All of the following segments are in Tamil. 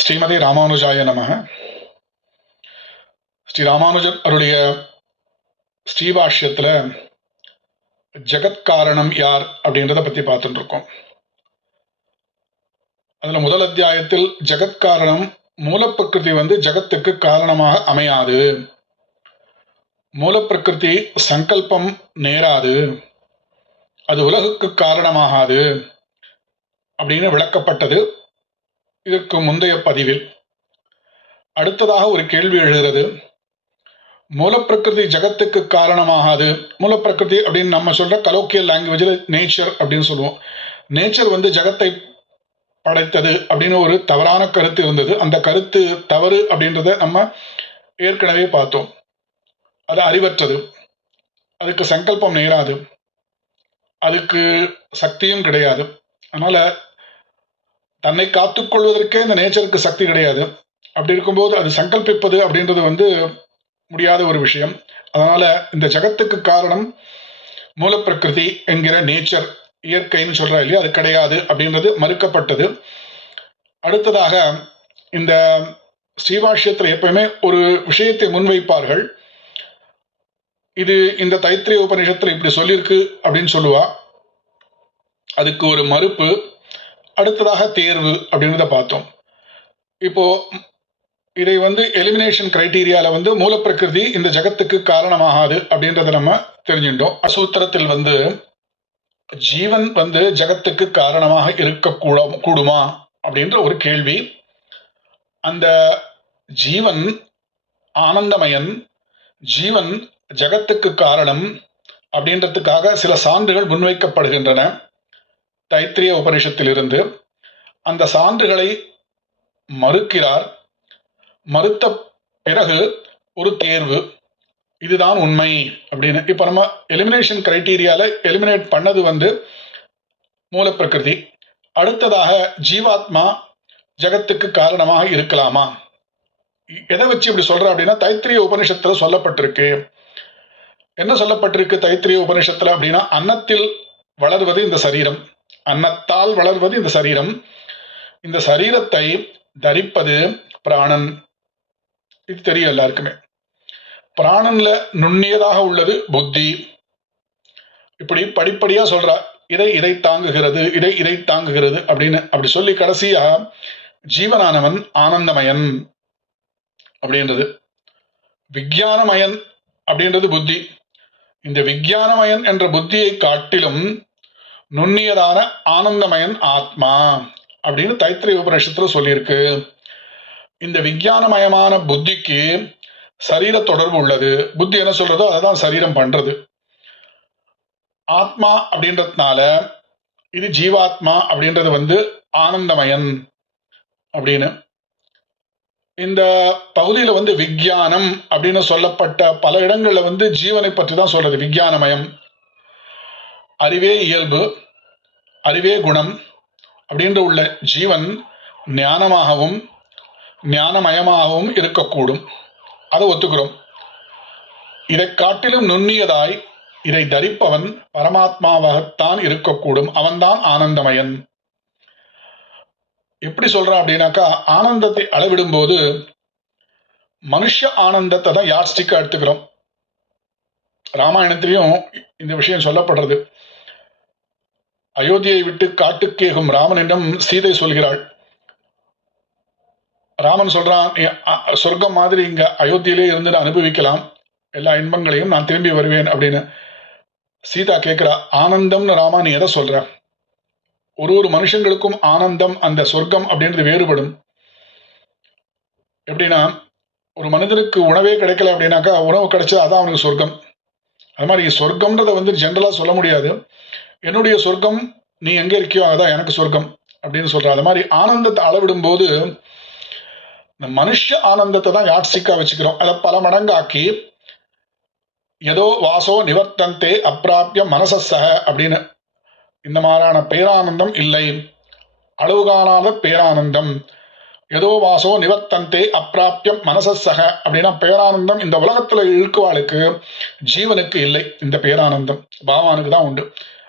ஸ்ரீமதி ராமானுஜாய நமக. ஸ்ரீ ராமானுஜர் அவருடைய ஸ்ரீபாஷ்யத்தில் ஜெகத்காரணம் யார் அப்படின்றத பற்றி பார்த்துட்டு இருக்கோம் அதில் முதல் அத்தியாயத்தில் ஜெகத்காரணம் மூலப்பிரகிருதி வந்து ஜெகத்துக்கு காரணமாக அமையாது. மூலப்பிரகிருதி சங்கல்பம் நேராது. அது உலகுக்கு காரணமாகாது அப்படின்னு விளக்கப்பட்டது இதற்கு முந்தைய பதிவில் அடுத்ததாக ஒரு கேள்வி எழுகிறது. மூலப்பிரகிருதி ஜகத்துக்கு காரணமாகாது. மூலப்பிரகிருதி அப்படின்னு நம்ம சொல்ற கலோக்கியல் லாங்குவேஜில் நேச்சர் அப்படின்னு சொல்லுவோம். நேச்சர் வந்து ஜகத்தை படைத்தது அப்படின்னு ஒரு தவறான கருத்து இருந்தது. அந்த கருத்து தவறு அப்படின்றத நம்ம ஏற்கனவே பார்த்தோம். அது அறிவற்றது. அதுக்கு சங்கல்பம் நேராது. அதுக்கு சக்தியும் கிடையாது. அதனால தன்னை காத்துக்கொள்வதற்கே இந்த நேச்சருக்கு சக்தி கிடையாது. அப்படி இருக்கும்போது அது சங்கல்பிப்பது அப்படின்றது வந்து முடியாத ஒரு விஷயம். அதனால இந்த ஜகத்துக்கு காரணம் மூலப்பிரகிருதி என்கிற நேச்சர் இயற்கைன்னு சொல்கிறா இல்லையா? அது கிடையாது அப்படின்றது மறுக்கப்பட்டது. அடுத்ததாக இந்த ஸ்ரீபாஷ்யத்தில் எப்பயுமே ஒரு விஷயத்தை முன்வைப்பார்கள். இது இந்த தைத்திரிய உபநிஷத்தில் இப்படி சொல்லியிருக்கு அப்படின்னு சொல்லுவா. அதுக்கு ஒரு மறுப்பு. அடுத்ததாக தேர்வு அப்படின்றத பார்த்தோம். இப்போ இதை வந்து எலிமினேஷன் கிரைட்டீரியாவில் வந்து மூலப்பிரகிருதி இந்த ஜகத்துக்கு காரணமாகாது அப்படின்றத நம்ம தெரிஞ்சுட்டோம் அசூத்திரத்தில் வந்து ஜீவன் வந்து ஜகத்துக்கு காரணமாக இருக்கக்கூட கூடுமா அப்படின்ற ஒரு கேள்வி. அந்த ஜீவன் ஆனந்தமயன் ஜீவன் ஜகத்துக்கு காரணம் அப்படின்றதுக்காக சில சான்றுகள் முன்வைக்கப்படுகின்றன. தைத்திரிய உபனிஷத்திலிருந்து அந்த சான்றுகளை மறுக்கிறார். மறுத்த பிறகு ஒரு தேர்வு இதுதான் உண்மை அப்படின்னு. இப்போ நம்ம எலிமினேஷன் கிரைட்டீரியால எலிமினேட் பண்ணது வந்து மூலப்பிரகிருதி. அடுத்ததாக ஜீவாத்மா ஜகத்துக்கு காரணமாக இருக்கலாமா? எதை வச்சு இப்படி சொல்ற அப்படின்னா தைத்திரிய உபனிஷத்துல சொல்லப்பட்டிருக்கு. என்ன சொல்லப்பட்டிருக்கு தைத்திரிய உபனிஷத்துல அப்படின்னா அன்னத்தில் வளர்வது இந்த சரீரம். அன்னத்தால் வளர்வது இந்த சரீரம். இந்த சரீரத்தை தரிப்பது பிராணன். இது தெரியும் எல்லாருக்குமே. பிராணன்ல நுண்ணியதாக உள்ளது புத்தி. இப்படி படிப்படியா சொல்றா இதை இதை தாங்குகிறது இதை இதை தாங்குகிறது அப்படின்னு. அப்படி சொல்லி கடைசியா ஜீவனானவன் ஆனந்தமயன் அப்படின்றது. விஞ்ஞானமயன் அப்படின்றது புத்தி. இந்த விஜயானமயன் என்ற புத்தியை காட்டிலும் நுண்ணியதான ஆனந்தமயன் ஆத்மா அப்படின்னு தைத்திரிய உபநிஷத்துல சொல்லியிருக்கு. இந்த விஞ்ஞானமயமான புத்திக்கு சரீர தொடர்பு உள்ளது. புத்தி என்ன சொல்றதோ? அதான் சரீரம் பண்றது. ஆத்மா அப்படின்றதுனால இது ஜீவாத்மா அப்படின்றது வந்து ஆனந்தமயன் அப்படின்னு. இந்த பகுதியில வந்து விஞ்ஞானம் அப்படின்னு சொல்லப்பட்ட பல இடங்கள்ல வந்து ஜீவனை பற்றி தான் சொல்றது. விஞ்ஞானமயம். அறிவே இயல்பு அறிவே குணம் அப்படின்ற உள்ள ஜீவன் ஞானமாகவும் ஞானமயமாகவும் இருக்கக்கூடும். அதை ஒத்துக்கிறோம். இதை காட்டிலும் நுண்ணியதாய் இதை தரிப்பவன் பரமாத்மாவாகத்தான் இருக்கக்கூடும். அவன்தான் ஆனந்தமயன். எப்படி சொல்றான் அப்படின்னாக்கா ஆனந்தத்தை அளவிடும் போது மனுஷ ஆனந்தத்தை தான் யாஸ்டிக்கா எடுத்துக்கிறோம். ராமாயணத்திலையும் இந்த விஷயம் சொல்லப்படுறது. அயோத்தியை விட்டு காட்டுக்கேகும் ராமனிடம் சீதை சொல்கிறாள். ராமன் சொல்றான் சொர்க்கம் மாதிரி இங்க அயோத்தியிலே இருந்து நான் அனுபவிக்கலாம். எல்லா இன்பங்களையும் நான் திரும்பி வருவேன் அப்படின்னு சீதா கேட்கிறா. ஆனந்தம்னு ராமா நீ எதை சொல்ற? ஒரு ஒரு மனுஷங்களுக்கும் ஆனந்தம் அந்த சொர்க்கம் அப்படின்றது வேறுபடும். எப்படின்னா ஒரு மனிதனுக்கு உணவே கிடைக்கல அப்படின்னாக்கா உணவு கிடைச்சா அதான் அவனுக்கு சொர்க்கம். அது மாதிரி சொர்க்கம்ன்றதை வந்து ஜென்ரலாக சொல்ல முடியாது. என்னுடைய சொர்க்கம் நீ எங்க இருக்கியோ அதான் எனக்கு சொர்க்கம் அப்படின்னு சொல்ற அது மாதிரி ஆனந்தத்தை அளவிடும் போது இந்த மனுஷ ஆனந்தத்தை தான் யாட்சிக்கா வச்சுக்கிறோம். அதை பல மடங்காக்கி ஏதோ வாசோ நிவர்த்தந்தே அப்பிராபிய மனசசக அப்படின்னு இந்த மாதிரியான பேரானந்தம் இல்லை. அளவு காணாத பேரானந்தம். ஏதோ வாசோ நிவர்த்தந்தே அப்பிராபியம் மனசசக அப்படின்னா பேரானந்தம் இந்த உலகத்துல இருக்குவாளுக்கு ஜீவனுக்கு இல்லை. இந்த பேரானந்தம் பகவானுக்கு தான் உண்டு.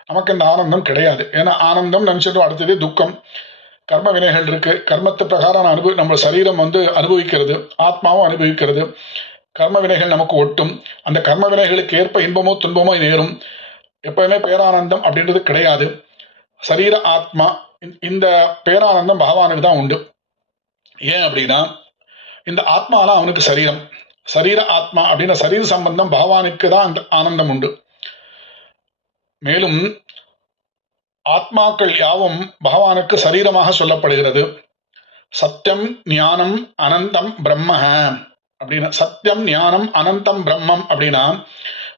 நமக்கு இந்த ஆனந்தம் கிடையாது. ஏன்னா ஆனந்தம் நினைச்சிட்டு அடுத்தது துக்கம். கர்ம வினைகள் இருக்கு. கர்மத்து பிரகாரம் அனுபவி நம்ம சரீரம் வந்து அனுபவிக்கிறது. ஆத்மாவும் அனுபவிக்கிறது. கர்ம வினைகள் நமக்கு ஒட்டும். அந்த கர்ம வினைகளுக்கு ஏற்ப இன்பமோ துன்பமோ நேரும். எப்பயுமே பேரானந்தம் அப்படின்றது கிடையாது. சரீர ஆத்மா இந்த- இந்த பேரானந்தம் பகவானுக்கு தான் உண்டு. ஏன் அப்படின்னா இந்த ஆத்மாலாம் அவனுக்கு சரீரம். சரீர ஆத்மா அப்படின்னா சரீர சம்பந்தம் பகவானுக்கு தான் அந்த ஆனந்தம் உண்டு. மேலும் ஆத்மாக்கள் யாவும் பகவானுக்கு சரீரமாக சொல்லப்படுகிறது. சத்தியம் ஞானம் அனந்தம் பிரம்ம அப்படின்னா சத்தியம் ஞானம் அனந்தம் பிரம்மம் அப்படின்னா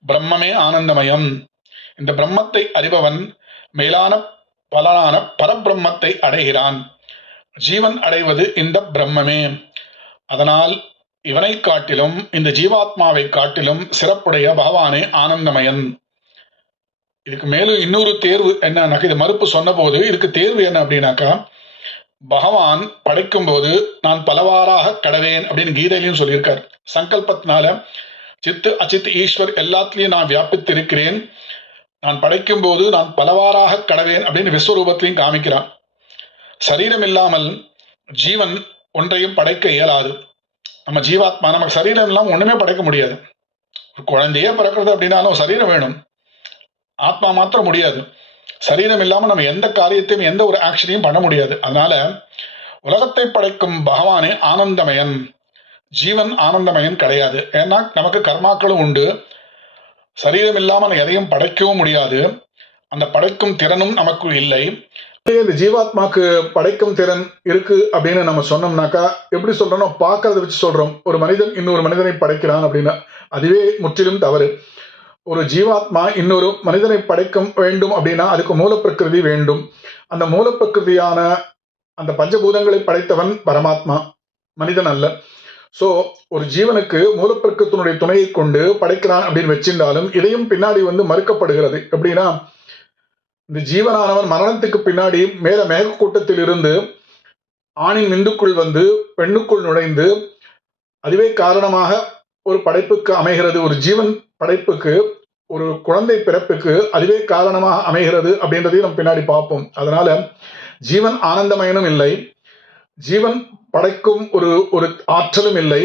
பிரம்மமே ஆனந்தமயம். இந்த பிரம்மத்தை அறிபவன் மேலான பலனான பரபிரம்மத்தை அடைகிறான். ஜீவன் அடைவது இந்த பிரம்மமே. அதனால் இவனை காட்டிலும் இந்த ஜீவாத்மாவை காட்டிலும் சிறப்புடைய பகவானே ஆனந்தமயன். இதுக்கு மேலும் இன்னொரு தேர்வு என்னன்னாக்கா இது மறுப்பு சொன்னபோது இதுக்கு தேர்வு என்ன அப்படின்னாக்கா பகவான் படைக்கும் போது நான் பலவாறாக கடவேன் அப்படின்னு கீதையிலையும் சொல்லியிருக்கார். சங்கல்பத்தினால சித்து அச்சித் ஈஸ்வர் எல்லாத்திலையும் நான் வியாபித்திருக்கிறேன். நான் படைக்கும் போது நான் பலவாறாக கடவேன் அப்படின்னு விஸ்வரூபத்திலையும் காமிக்கிறான். சரீரம் இல்லாமல் ஜீவன் ஒன்றையும் படைக்க இயலாது. நம்ம ஜீவாத்மா நமக்கு சரீரம் இல்லாமல் ஒன்றுமே படைக்க முடியாது. ஒரு குழந்தையே பிறக்கிறது அப்படின்னாலும் சரீரம் வேணும். ஆத்மா மாத்திரம் முடியாது. சரீரம் இல்லாமல் நம்ம எந்த காரியத்தையும் எந்த ஒரு ஆக்ஷனையும் பண்ண முடியாது. அதனால உலகத்தை படைக்கும் பகவானே ஆனந்தமயன். ஜீவன் ஆனந்தமயன் கிடையாது. ஏன்னா நமக்கு கர்மாக்களும் உண்டு. சரீரம் இல்லாமல் எதையும் படைக்கவும் முடியாது. அந்த படைக்கும் திறனும் நமக்கு இல்லை. இந்த ஜீவாத்மாக்கு படைக்கும் திறன் இருக்கு அப்படின்னு நம்ம சொன்னோம்னாக்கா எப்படி சொல்றோம்னா பார்க்கறத வச்சு சொல்றோம். ஒரு மனிதன் இன்னொரு மனிதனை படைக்கிறான் அப்படின்னா அதுவே முற்றிலும் தவறு. ஒரு ஜீவாத்மா இன்னொரு மனிதனை படைக்க வேண்டும் அப்படின்னா அதுக்கு மூலப்பிரகிருதி வேண்டும். அந்த மூலப்பிரகிருதியான அந்த பஞ்சபூதங்களை படைத்தவன் பரமாத்மா மனிதன் அல்ல. ஸோ ஒரு ஜீவனுக்கு மூலப்பிரகிருத்தினுடைய துணையை கொண்டு படைக்கிறான் அப்படின்னு வச்சிருந்தாலும் இதையும் பின்னாடி வந்து மறுக்கப்படுகிறது. எப்படின்னா இந்த ஜீவனானவன் மரணத்துக்கு பின்னாடி மேல மேகக்கூட்டத்தில் இருந்து ஆணின் விந்துக்குள் வந்து பெண்ணுக்குள் நுழைந்து அதுவே காரணமாக ஒரு படைப்புக்கு அமைகிறது ஒரு ஜீவன் படைப்புக்கு ஒரு குழந்தை பிறப்புக்கு அதுவே காரணமாக அமைகிறது அப்படின்றதையும் நம்ம பின்னாடி பார்ப்போம். அதனால ஜீவன் ஆனந்தமயனும் இல்லை. ஜீவன் படைக்கும் ஒரு ஒரு ஆற்றலும் இல்லை.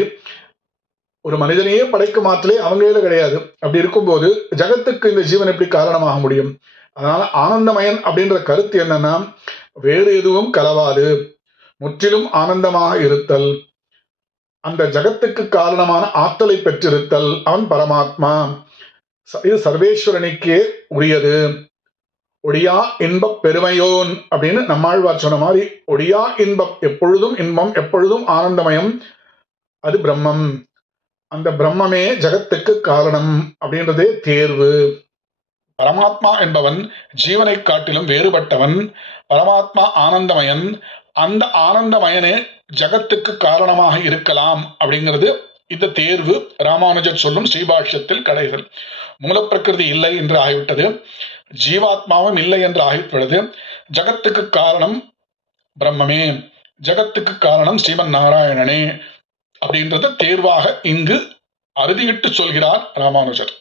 ஒரு மனிதனையே படைக்கும் ஆற்றலே அவங்களே கிடையாது. அப்படி இருக்கும்போது ஜகத்துக்கு இந்த ஜீவன் எப்படி காரணமாக முடியும்? அதனால ஆனந்தமயன் அப்படின்ற கருத்து என்னன்னா வேறு எதுவும் கலவாது. முற்றிலும் ஆனந்தமாக இருத்தல். அந்த ஜகத்துக்கு காரணமான ஆற்றலை பெற்றிருத்தல் அவன் பரமாத்மா. ச- இது சர்வேஸ்வரனுக்கே உரியது. ஒடியா இன்பப் பெருமையோன் அப்படின்னு நம்மாழ்வார் சொன்ன மாதிரி ஒடியா இன்பம் எப்பொழுதும் இன்பம் எப்பொழுதும் ஆனந்தமயம் அது பிரம்மம். அந்த பிரம்மமே ஜகத்துக்கு காரணம் அப்படின்றதே தேர்வு. பரமாத்மா என்பவன் ஜீவனை காட்டிலும் வேறுபட்டவன். பரமாத்மா ஆனந்தமயன் அந்த ஆனந்தமயனே ஜகத்துக்கு காரணமாக இருக்கலாம் அப்படிங்கிறது இந்த தேர்வு ராமானுஜர் சொல்லும் ஸ்ரீபாஷ்யத்தில் கடைகள். மூலப்பிரகிருதி இல்லை என்று ஆகிவிட்டது. ஜீவாத்மாவும் இல்லை என்று ஆகிவிட்டது. ஜகத்துக்கு காரணம் பிரம்மமே. ஜகத்துக்கு காரணம் ஸ்ரீமன் நாராயணனே அப்படின்றத தேர்வாக இங்கு அறுதியிட்டு சொல்கிறார் ராமானுஜர்.